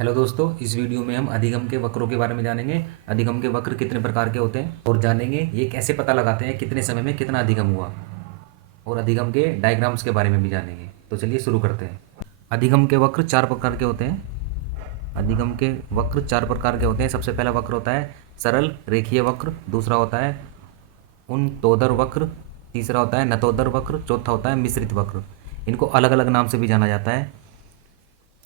Hello दोस्तों, इस video में हम अधिगम के वक्रों के बारे में जानेंगे। अधिगम के वक्र कितने प्रकार के होते हैं और जानेंगे ये कैसे पता लगाते हैं कितने समय में कितना अधिगम हुआ, और अधिगम के डायग्राम्स के बारे में भी जानेंगे। तो चलिए शुरू करते हैं। अधिगम के वक्र चार प्रकार के होते हैं। अधिगम के वक्र चार प्रकार के होते हैं। सबसे पहला वक्र होता है सरल रेखीय वक्र, दूसरा होता है उनतोदर वक्र, तीसरा होता है नतोदर वक्र, चौथा होता है मिश्रित वक्र। इनको अलग अलग नाम से भी जाना जाता है।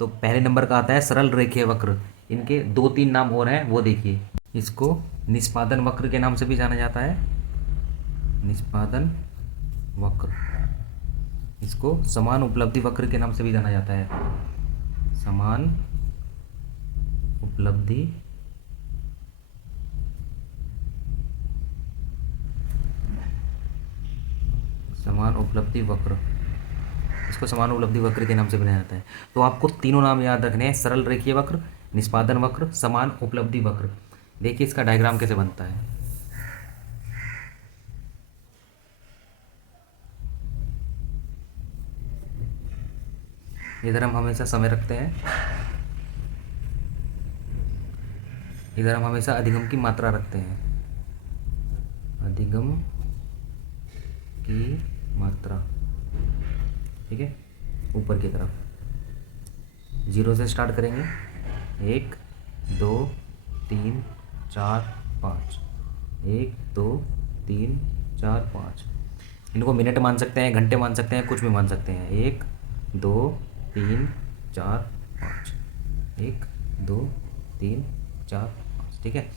तो पहले नंबर का आता है सरल रेखीय वक्र। इनके दो तीन नाम और हैं, वो देखिए। इसको निष्पादन वक्र के नाम से भी जाना जाता है, निष्पादन वक्र। इसको समान उपलब्धि वक्र के नाम से भी जाना जाता है, समान उपलब्धि समान उपलब्धि वक्र। इसको समान उपलब्धि वक्र के नाम से बनाया जाता है। तो आपको तीनों नाम याद रखने हैं, सरल रेखीय वक्र, निष्पादन वक्र, समान उपलब्धि वक्र। देखिए इसका डायग्राम कैसे बनता है। इधर हम हमेशा समय रखते हैं, इधर हम हमेशा अधिगम की मात्रा रखते हैं, अधिगम की मात्रा। ठीक है, ऊपर की तरफ जीरो से स्टार्ट करेंगे। 1 2 3 4 5, 1 2 3 4 5। इनको मिनट मान सकते हैं, घंटे मान सकते हैं, कुछ भी मान सकते हैं। 1 2 3 4 5, 1 2 3 4 5। ठीक है,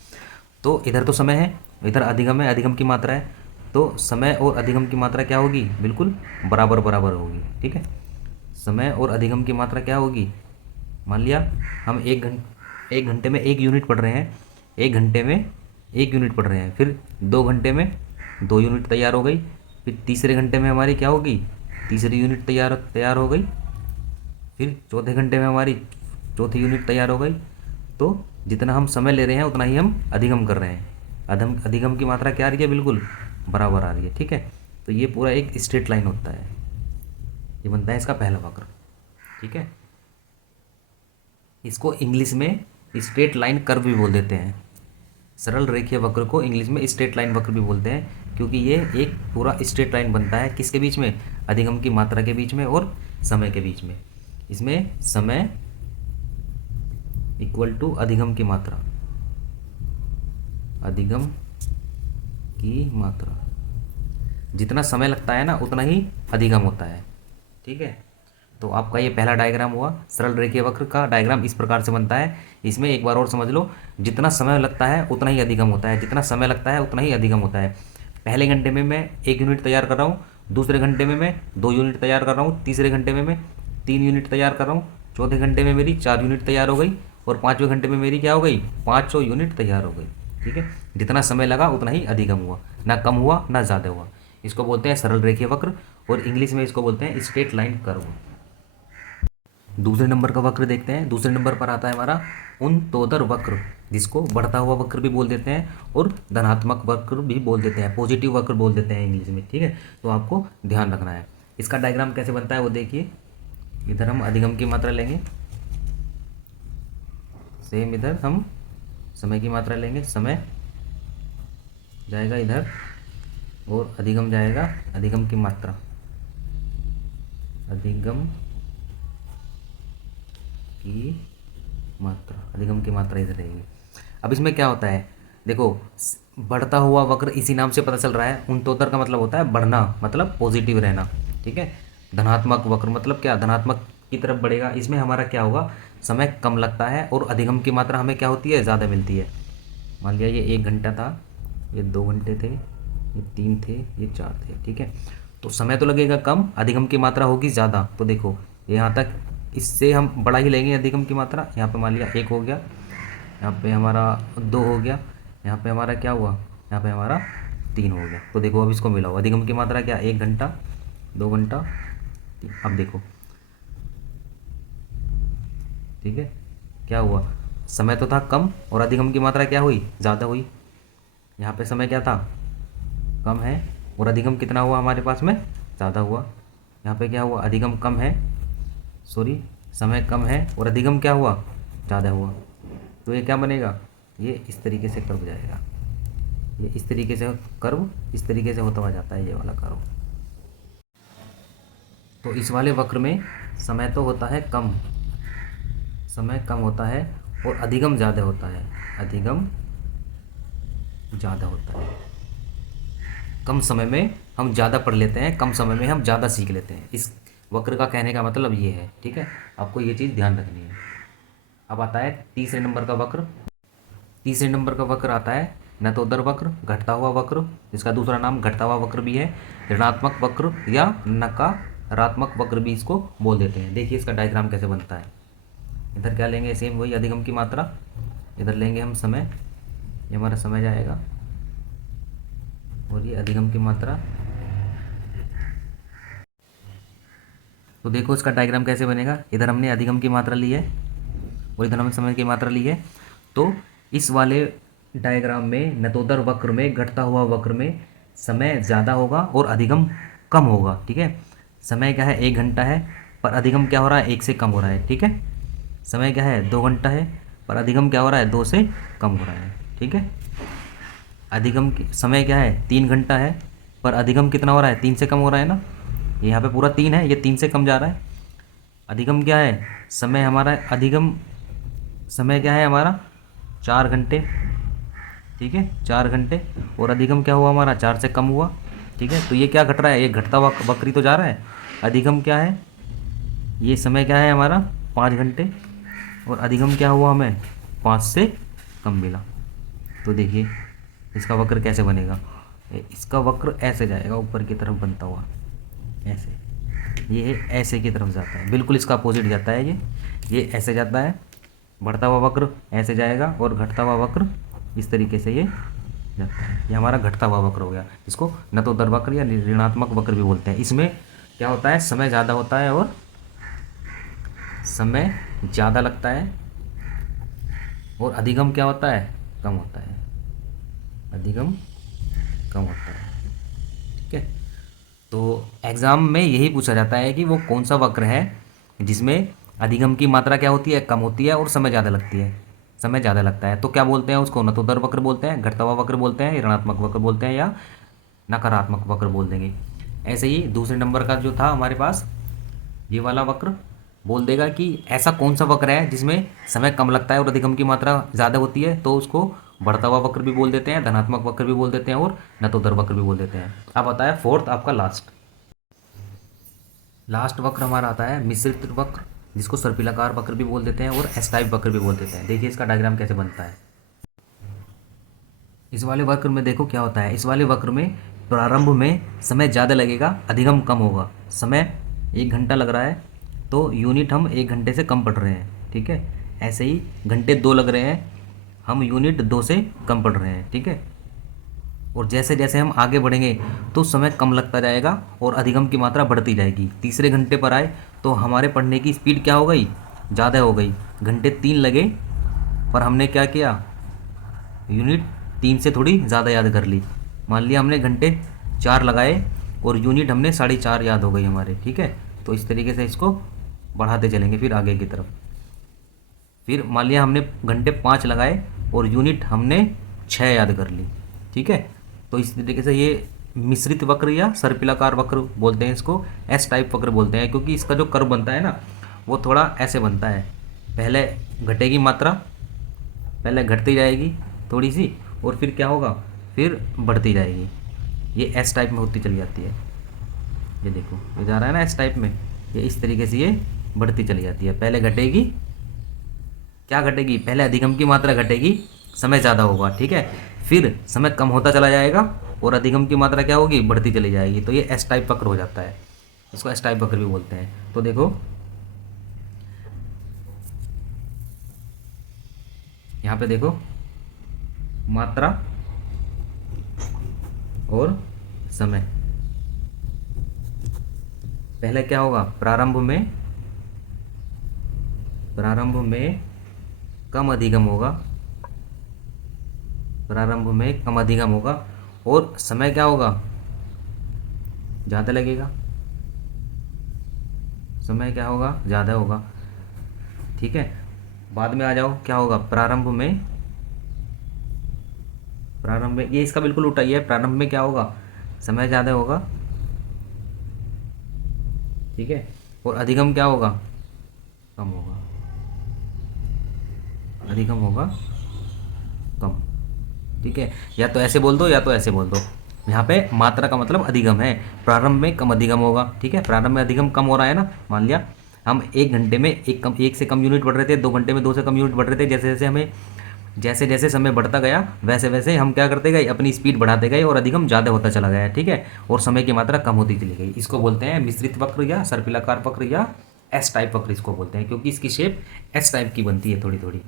तो इधर तो समय है, इधर अधिगम है, अधिगम की मात्रा है। तो समय और अधिगम की मात्रा क्या होगी? बिल्कुल बराबर बराबर होगी। ठीक है, समय और अधिगम की मात्रा क्या होगी? मान लिया हम एक घंटे में 1 यूनिट पढ़ रहे हैं, 1 घंटे में 1 यूनिट पढ़ रहे हैं, फिर 2 घंटे में 2 यूनिट तैयार हो गई, फिर तीसरे घंटे में हमारी क्या होगी? तीसरी यूनिट तैयार तैयार हो गई, फिर चौथे घंटे में हमारी चौथी यूनिट तैयार हो गई। तो जितना हम समय ले रहे हैं उतना ही हम अधिगम कर रहे हैं। अधिगम की मात्रा क्या आ रही है? बिल्कुल बराबर आ रही है। ठीक है, तो ये पूरा एक स्ट्रेट लाइन होता है, ये बनता है इसका पहला वक्र। ठीक है, इसको इंग्लिश में स्ट्रेट लाइन कर्व भी बोल देते हैं। सरल रेखीय वक्र को इंग्लिश में स्ट्रेट लाइन वक्र भी बोलते हैं, क्योंकि ये एक पूरा स्ट्रेट लाइन बनता है। किसके बीच में? अधिगम की मात्रा के बीच में और समय के बीच में। इसमें समय इक्वल टू अधिगम की मात्रा, अधिगम की मात्रा। जितना समय लगता है ना उतना ही अधिगम होता है। ठीक है, तो आपका ये पहला डायग्राम हुआ। सरल रेखीय वक्र का डायग्राम इस प्रकार से बनता है। इसमें एक बार और समझ लो, जितना समय लगता है उतना ही अधिगम होता है, जितना समय लगता है उतना ही अधिगम होता है। पहले घंटे में मैं 1 यूनिट तैयार कर रहा हूँ, दूसरे घंटे में मैं 2 यूनिट तैयार कर रहा हूँ, तीसरे घंटे में मैं 3 यूनिट तैयार कर रहा हूँ, चौथे घंटे में मेरी 4 यूनिट तैयार हो गई, और पाँचवें घंटे में मेरी क्या हो गई? 500 यूनिट तैयार हो गई। ठीक है, जितना समय लगा उतना ही अधिगम हुआ, ना कम हुआ ना ज़्यादा हुआ। इसको बोलते हैं सरल रेखीय वक्र, और इंग्लिश में इसको बोलते हैं स्ट्रेट लाइन कर्व। दूसरे नंबर का वक्र देखते हैं। दूसरे नंबर पर आता है हमारा उनतोदर वक्र, जिसको बढ़ता हुआ वक्र भी बोल देते हैं और धनात्मक वक्र भी बोल देते हैं, पॉजिटिव वक्र बोल देते हैं इंग्लिश में। ठीक है, तो आपको ध्यान रखना है। इसका डायग्राम कैसे बनता है वो देखिए। इधर हम अधिगम की मात्रा लेंगे, सेम इधर हम समय की मात्रा लेंगे। समय जाएगा इधर और अधिगम जाएगा, अधिगम की मात्रा, अधिगम की मात्रा, अधिगम की मात्रा इधर रहेगी। अब इसमें क्या होता है देखो, बढ़ता हुआ वक्र इसी नाम से पता चल रहा है। उनतोदर का मतलब होता है बढ़ना, मतलब पॉजिटिव रहना। ठीक है, धनात्मक वक्र मतलब क्या? धनात्मक की तरफ बढ़ेगा। इसमें हमारा क्या होगा? समय कम लगता है और अधिगम की मात्रा हमें क्या होती है? ज़्यादा मिलती है। मान लिया ये 1 घंटा था, ये 2 घंटे थे, ये 3 थे, ये 4 थे। ठीक है, तो समय तो लगेगा कम, अधिगम की मात्रा होगी ज़्यादा। तो देखो यहाँ तक इससे हम बड़ा ही लेंगे अधिगम की मात्रा। यहाँ पे मान लिया 1 हो गया, यहाँ पे हमारा 2 हो गया, यहाँ पे हमारा क्या हुआ? यहाँ पे हमारा 3 हो गया। तो देखो अब इसको मिलाओ, अधिगम की मात्रा क्या? 1 घंटा, 2 घंटा, 3। अब देखो ठीक है, क्या हुआ? समय तो था कम और अधिगम की मात्रा क्या हुई? ज़्यादा हुई। यहाँ पे समय क्या था? कम है, और अधिगम कितना हुआ हमारे पास में? ज़्यादा हुआ। यहाँ पे क्या हुआ? अधिगम कम है, सॉरी समय कम है और अधिगम क्या हुआ? ज़्यादा हुआ, तो ये क्या बनेगा, ये इस तरीके से कर्व जाएगा। ये इस तरीके से कर्व इस तरीके से होता हुआ जाता है, ये वाला कर्व। तो इस वाले वक्र में समय तो होता है कम, समय कम होता है और अधिगम ज़्यादा होता है, अधिगम ज़्यादा होता है। कम समय में हम ज़्यादा पढ़ लेते हैं, कम समय में हम ज़्यादा सीख लेते हैं। इस वक्र का कहने का मतलब ये है, ठीक है, आपको ये चीज़ ध्यान रखनी है। अब आता है तीसरे नंबर का वक्र। तीसरे नंबर का वक्र आता है नतोदर वक्र, घटता हुआ वक्र, जिसका दूसरा नाम घटता हुआ वक्र भी है, ऋणात्मक वक्र या नकारात्मक वक्र भी इसको बोल देते हैं। देखिए इसका डायग्राम कैसे बनता है। इधर क्या लेंगे, सेम वही अधिगम की मात्रा, इधर लेंगे हम समय, ये हमारा समय जाएगा, और ये अधिगम की मात्रा। तो देखो इसका डायग्राम कैसे बनेगा। इधर हमने अधिगम की मात्रा ली है और इधर हमने समय की मात्रा ली है। तो इस वाले डायग्राम में नतोदर वक्र में, घटता हुआ वक्र में समय ज़्यादा होगा और अधिगम कम होगा, ठीक है। समय क्या है, 1 घंटा है, पर अधिगम क्या हो रहा है, 1 से कम हो रहा है, ठीक है। समय क्या है, 2 घंटा है, पर अधिगम क्या हो रहा है, 2 से कम हो रहा है, ठीक है। अधिगम समय क्या है, 3 घंटा है, पर अधिगम कितना हो रहा है, 3 से कम हो रहा है ना। यहाँ पे पूरा 3 है, ये 3 से कम जा रहा है। अधिगम क्या है, समय हमारा अधिगम समय क्या है हमारा, 4 घंटे, ठीक है, 4 घंटे, और अधिगम क्या हुआ हमारा, 4 से कम हुआ, ठीक है। तो ये क्या घट रहा है, ये घटता हुआ वक्र तो जा रहा है। अधिगम क्या है, ये समय क्या है हमारा, 5 घंटे, और अधिगम क्या हुआ हमें, 5 से कम मिला। तो देखिए इसका वक्र कैसे बनेगा, इसका वक्र ऐसे जाएगा ऊपर की तरफ बनता हुआ, ऐसे, ये ऐसे की तरफ जाता है, बिल्कुल इसका अपोजिट जाता है, ये ऐसे जाता है, बढ़ता हुआ वक्र ऐसे जाएगा, और घटता हुआ वक्र इस तरीके से ये जाता है। ये हमारा घटता हुआ वक्र हो गया, इसको नतोदर वक्र या ऋणात्मक वक्र भी बोलते हैं। इसमें क्या होता है, समय ज़्यादा होता है और समय ज़्यादा लगता है, और अधिगम क्या होता है, कम होता है, अधिगम कम होता है, ठीक है। तो एग्ज़ाम में यही पूछा जाता है कि वो कौन सा वक्र है जिसमें अधिगम की मात्रा क्या होती है, कम होती है, और समय ज़्यादा लगती है, समय ज़्यादा लगता है। तो क्या बोलते हैं उसको, नतोदर वक्र बोलते हैं, घटता हुआ वक्र बोलते हैं, ऋणात्मक वक्र बोलते हैं, या नकारात्मक वक्र बोल देंगे। ऐसे ही दूसरे नंबर का जो था हमारे पास, ये वाला वक्र बोल देगा कि ऐसा कौन सा वक्र है जिसमें समय कम लगता है और अधिगम की मात्रा ज़्यादा होती है, तो उसको बढ़ता हुआ वक्र भी बोल देते हैं, धनात्मक वक्र भी बोल देते हैं, और नतोदर वक्र भी बोल देते हैं। अब आता है फोर्थ, आपका लास्ट वक्र हमारा आता है मिश्रित वक्र, जिसको सर्पिलाकार वक्र भी बोल देते हैं और एस टाइप वक्र भी बोल देते हैं। देखिए इसका डायग्राम कैसे बनता है। इस वाले वक्र में देखो क्या होता है, इस वाले वक्र में प्रारंभ में समय ज़्यादा लगेगा, अधिगम कम होगा। समय 1 घंटा लग रहा है, तो यूनिट हम 1 घंटे से कम पढ़ रहे हैं, ठीक है। ऐसे ही घंटे 2 लग रहे हैं, हम यूनिट 2 से कम पढ़ रहे हैं, ठीक है। और जैसे जैसे हम आगे बढ़ेंगे तो समय कम लगता जाएगा और अधिगम की मात्रा बढ़ती जाएगी। तीसरे घंटे पर आए तो हमारे पढ़ने की स्पीड क्या हो गई, ज़्यादा हो गई। घंटे 3 लगे, पर हमने क्या किया, यूनिट 3 से थोड़ी ज़्यादा याद कर ली। मान लिया हमने घंटे 4 लगाए और यूनिट हमने 4.5 याद हो गई हमारे, ठीक है। तो इस तरीके से इसको बढ़ाते चलेंगे फिर आगे की तरफ। फिर मान लिया हमने घंटे 5 लगाए और यूनिट हमने 6 याद कर ली, ठीक है। तो इस तरीके से ये मिश्रित वक्र या सर्पिलाकार वक्र बोलते हैं, इसको एस टाइप वक्र बोलते हैं, क्योंकि इसका जो कर्व बनता है ना, वो थोड़ा ऐसे बनता है। पहले घटेगी मात्रा, पहले घटती जाएगी थोड़ी सी, और फिर क्या होगा, फिर बढ़ती जाएगी। ये एस टाइप में होती चली जाती है। ये देखो ये जा रहा है ना एस टाइप में, ये इस तरीके से ये बढ़ती चली जाती है। पहले घटेगी, क्या घटेगी, पहले अधिगम की मात्रा घटेगी, समय ज़्यादा होगा, ठीक है। फिर समय कम होता चला जाएगा और अधिगम की मात्रा क्या होगी, बढ़ती चली जाएगी। तो ये एस टाइप वक्र हो जाता है, इसको एस टाइप वक्र भी बोलते हैं। तो देखो यहाँ पे देखो, मात्रा और समय, पहले क्या होगा, प्रारंभ में कम अधिगम होगा, प्रारंभ में कम अधिगम होगा, और समय क्या होगा, ज़्यादा लगेगा, समय क्या होगा, ज़्यादा होगा, ठीक है। बाद में आ जाओ, क्या होगा, प्रारंभ में ये इसका बिल्कुल उल्टा ही है। प्रारंभ में क्या होगा, समय ज़्यादा होगा, ठीक है, और अधिगम क्या होगा, कम होगा, अधिगम होगा कम, ठीक है। या तो ऐसे बोल दो या तो ऐसे बोल दो। यहाँ पे मात्रा का मतलब अधिगम है, प्रारंभ में कम अधिगम होगा, ठीक है। प्रारंभ में अधिगम कम हो रहा है ना, मान लिया हम 1 घंटे में एक से कम यूनिट बढ़ रहे थे, 2 घंटे में 2 से कम यूनिट बढ़ रहे थे। जैसे जैसे समय बढ़ता गया वैसे वैसे हम क्या करते गए, अपनी स्पीड बढ़ाते गए और अधिगम ज़्यादा होता चला गया, ठीक है, और समय की मात्रा कम होती चली गई। इसको बोलते हैं मिश्रित वक्र या सर्पिलाकार वक्र या एस टाइप वक्र इसको बोलते हैं, क्योंकि इसकी शेप एस टाइप की बनती है थोड़ी थोड़ी।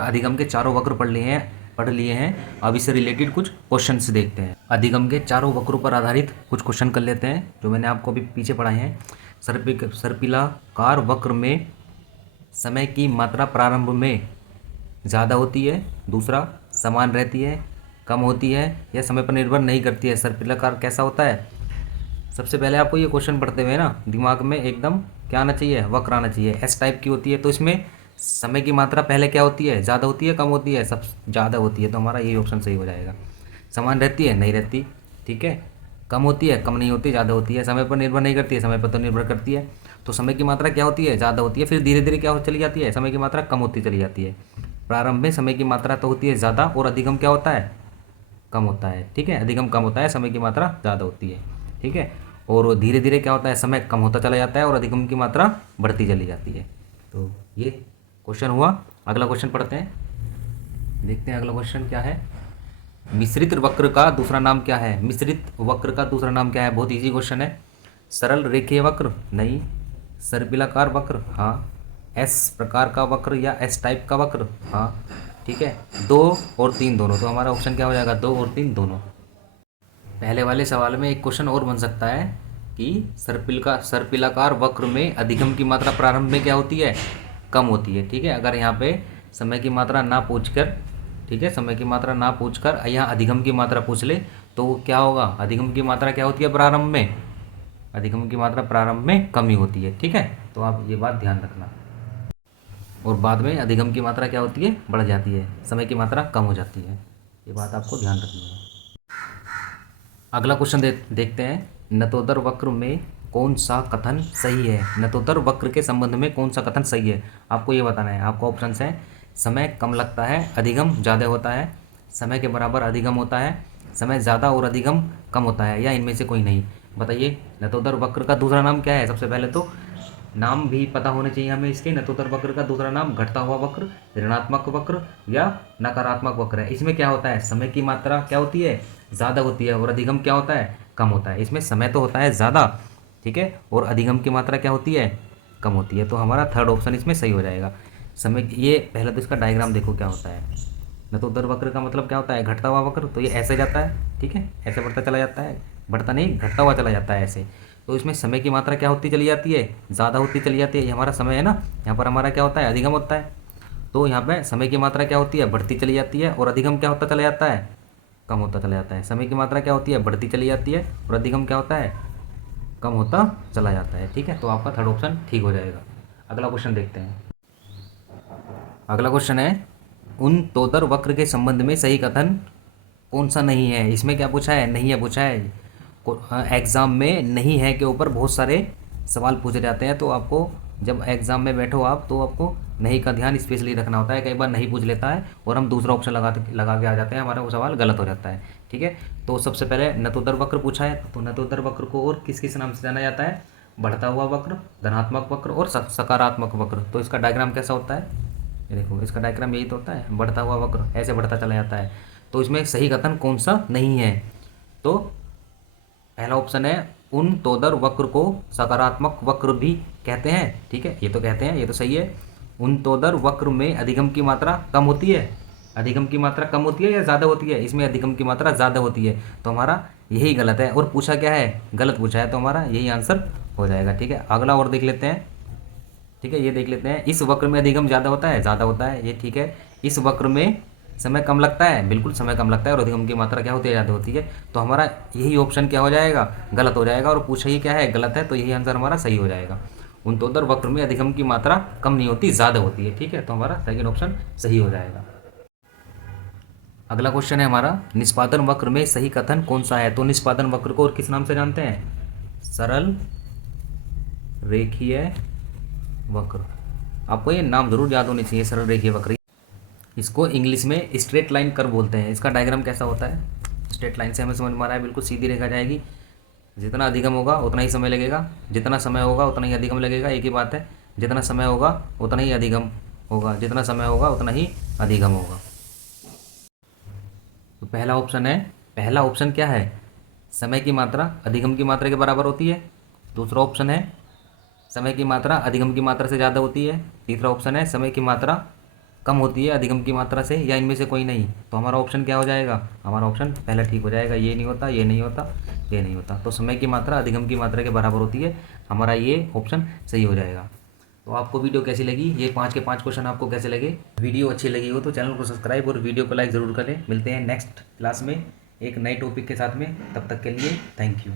अधिगम के चारों वक्र पढ़ लिए हैं। अब इससे रिलेटेड कुछ क्वेश्चंस देखते हैं। अधिगम के चारों वक्रों पर आधारित कुछ क्वेश्चन कर लेते हैं जो मैंने आपको अभी पीछे पढ़ाए हैं। सर्पिलाकार वक्र में समय की मात्रा प्रारंभ में ज़्यादा होती है, दूसरा समान रहती है, कम होती है या समय पर निर्भर नहीं करती है। सर्पिलाकार कैसा होता है, सबसे पहले आपको ये क्वेश्चन पढ़ते हुए ना दिमाग में एकदम क्या आना चाहिए, वक्र आना चाहिए। एस टाइप की होती है तो इसमें समय की मात्रा पहले क्या होती है, ज़्यादा होती है कम होती है, सब ज़्यादा होती है, तो हमारा यही ऑप्शन सही हो जाएगा। समान रहती है, नहीं रहती, ठीक है। कम होती है, कम नहीं होती, ज़्यादा होती है। समय पर निर्भर नहीं करती है, समय पर तो निर्भर करती है। तो समय की मात्रा क्या होती है, ज़्यादा होती है, फिर धीरे धीरे क्या हो चली जाती है, समय की मात्रा कम होती चली जाती है। प्रारंभ में समय की मात्रा तो होती है ज़्यादा और अधिगम क्या होता है, कम होता है, ठीक है। अधिगम कम होता है, समय की मात्रा ज़्यादा होती है, ठीक है। और धीरे धीरे क्या होता है, समय कम होता चला जाता है और अधिगम की मात्रा बढ़ती चली जाती है। तो ये क्वेश्चन हुआ। अगला क्वेश्चन पढ़ते हैं, देखते हैं अगला क्वेश्चन क्या है। मिश्रित वक्र का दूसरा नाम क्या है, मिश्रित वक्र का दूसरा नाम क्या है। बहुत इजी क्वेश्चन है। सरल रेखीय वक्र, नहीं। सर्पिलाकार वक्र, हाँ। एस प्रकार का वक्र या एस टाइप का वक्र, हाँ, ठीक है। 2 और 3 दोनों, तो हमारा ऑप्शन क्या हो जाएगा, 2 और 3 दोनों। पहले वाले सवाल में एक क्वेश्चन और बन सकता है कि सर्पिलाकार वक्र में अधिगम की मात्रा प्रारंभ में क्या होती है, कम होती है, ठीक है। अगर यहाँ पे समय की मात्रा ना पूछकर, ठीक है, समय की मात्रा ना पूछकर यहाँ अधिगम की मात्रा पूछ ले तो क्या होगा, अधिगम की मात्रा क्या होती है प्रारंभ में, अधिगम की मात्रा प्रारंभ में कम ही होती है, ठीक है। तो आप ये बात ध्यान रखना। और बाद में अधिगम की मात्रा क्या होती है, बढ़ जाती है, समय की मात्रा कम हो जाती है, ये बात आपको ध्यान रखनी है। अगला क्वेश्चन देखते हैं। नतोदर वक्र में कौन सा कथन सही है, नतोदर वक्र के संबंध में कौन सा कथन सही है, आपको ये बताना है। आपको ऑप्शन है, समय कम लगता है, अधिगम ज़्यादा होता है, समय के बराबर अधिगम होता है, समय ज़्यादा और अधिगम कम होता है, या इनमें से कोई नहीं। बताइए नतोदर वक्र का दूसरा नाम क्या है। सबसे पहले तो नाम भी पता होने चाहिए हमें इसके। नतोदर वक्र का दूसरा नाम घटता हुआ वक्र, ऋणात्मक वक्र या नकारात्मक वक्र है। इसमें क्या होता है, समय की मात्रा क्या होती है, ज़्यादा होती है और अधिगम क्या होता है, कम होता है। इसमें समय तो होता है ज़्यादा, ठीक है, और अधिगम की मात्रा क्या होती है, कम होती है। तो हमारा थर्ड ऑप्शन इसमें सही हो जाएगा। समय, ये पहले तो इसका डायग्राम देखो क्या होता है। नतोदर वक्र का मतलब क्या होता है, घटता हुआ वक्र, तो ये ऐसे जाता है, ठीक है, ऐसे बढ़ता चला जाता है, बढ़ता नहीं घटता हुआ चला जाता है ऐसे। तो इसमें समय की मात्रा क्या होती चली जाती है, ज़्यादा होती चली जाती है। ये हमारा समय है ना, यहाँ पर हमारा क्या होता है, अधिगम होता है। तो यहाँ पे समय की मात्रा क्या होती है, बढ़ती चली जाती है, और अधिगम क्या होता चला जाता है, कम होता चला जाता है। समय की मात्रा क्या होती है, बढ़ती चली जाती है, और अधिगम क्या होता है, कम होता चला जाता है, ठीक है। तो आपका थर्ड ऑप्शन ठीक हो जाएगा। अगला क्वेश्चन देखते हैं। अगला क्वेश्चन है, उन तोदर वक्र के संबंध में सही कथन कौन सा नहीं है। इसमें क्या पूछा है, नहीं है पूछा है। एग्ज़ाम में नहीं है के ऊपर बहुत सारे सवाल पूछे जाते हैं, तो आपको जब एग्ज़ाम में बैठो आप, तो आपको नहीं का ध्यान स्पेशली रखना होता है। कई बार नहीं पूछ लेता है और हम दूसरा ऑप्शन लगा के आ जाते हैं, हमारा वो सवाल गलत हो जाता है, ठीक है। तो सबसे पहले नतोदर वक्र पूछा है, तो नतोदर वक्र को और किस किस नाम से जाना जाता है, बढ़ता हुआ वक्र, धनात्मक वक्र और सकारात्मक वक्र। तो इसका डायग्राम कैसा होता है, ये देखो, इसका डायग्राम यही तो होता है, बढ़ता हुआ वक्र ऐसे बढ़ता चला जाता है। तो इसमें सही कथन कौन सा नहीं है, तो पहला ऑप्शन है, उन तोदर वक्र को सकारात्मक वक्र भी कहते हैं, ठीक है, ये तो कहते हैं, ये तो सही है। उन तोदर वक्र में अधिगम की मात्रा कम होती है, अधिगम की मात्रा कम होती है या ज़्यादा होती है, इसमें अधिगम की मात्रा ज़्यादा होती है, तो हमारा यही गलत है। और पूछा क्या है, गलत पूछा है, तो हमारा यही आंसर हो जाएगा, ठीक है। अगला और देख लेते हैं, ठीक है, ये देख लेते हैं। इस वक्र में अधिगम ज़्यादा होता है, ज़्यादा होता है, ये ठीक है। इस वक्र में समय कम लगता है, बिल्कुल समय कम लगता है, और अधिगम की मात्रा क्या होती है, ज़्यादा होती है। तो हमारा यही ऑप्शन क्या हो जाएगा, गलत हो जाएगा। और पूछा ही क्या है, गलत है, तो यही आंसर हमारा सही हो जाएगा। ऊर्ध्वाधर वक्र में अधिगम की मात्रा कम नहीं होती, ज़्यादा होती है। ठीक है, तो हमारा सेकंड ऑप्शन सही हो जाएगा। अगला क्वेश्चन है हमारा, निष्पादन वक्र में सही कथन कौन सा है? तो निष्पादन वक्र को और किस नाम से जानते हैं? सरल रेखीय वक्र। आपको ये नाम जरूर याद होनी चाहिए, सरल रेखीय वक्र। इसको इंग्लिश में स्ट्रेट लाइन कर्व बोलते हैं। इसका डायग्राम कैसा होता है? स्ट्रेट लाइन से हमें समझ में आ रहा है, बिल्कुल सीधी रेखा जाएगी, जितना अधिगम होगा उतना ही समय लगेगा, जितना समय होगा उतना ही अधिगम लगेगा। एक ही बात है, जितना समय होगा उतना ही अधिगम होगा, जितना समय होगा उतना ही अधिगम होगा। तो पहला ऑप्शन है, पहला ऑप्शन क्या है? समय की मात्रा अधिगम की मात्रा के बराबर होती है। दूसरा ऑप्शन है समय की मात्रा अधिगम की मात्रा से ज़्यादा होती है। तीसरा ऑप्शन है समय की मात्रा कम होती है अधिगम की मात्रा से, या इनमें से कोई नहीं। तो हमारा ऑप्शन क्या हो जाएगा? हमारा ऑप्शन पहला ठीक हो जाएगा। ये नहीं होता, ये नहीं होता, ये नहीं होता। तो समय की मात्रा अधिगम की मात्रा के बराबर होती है, हमारा ये ऑप्शन सही हो जाएगा। तो आपको वीडियो कैसी लगी? ये 5 के 5 क्वेश्चन आपको कैसे लगे? वीडियो अच्छी लगी हो तो चैनल को सब्सक्राइब और वीडियो को लाइक ज़रूर करें। मिलते हैं नेक्स्ट क्लास में एक नए टॉपिक के साथ में, तब तक के लिए थैंक यू।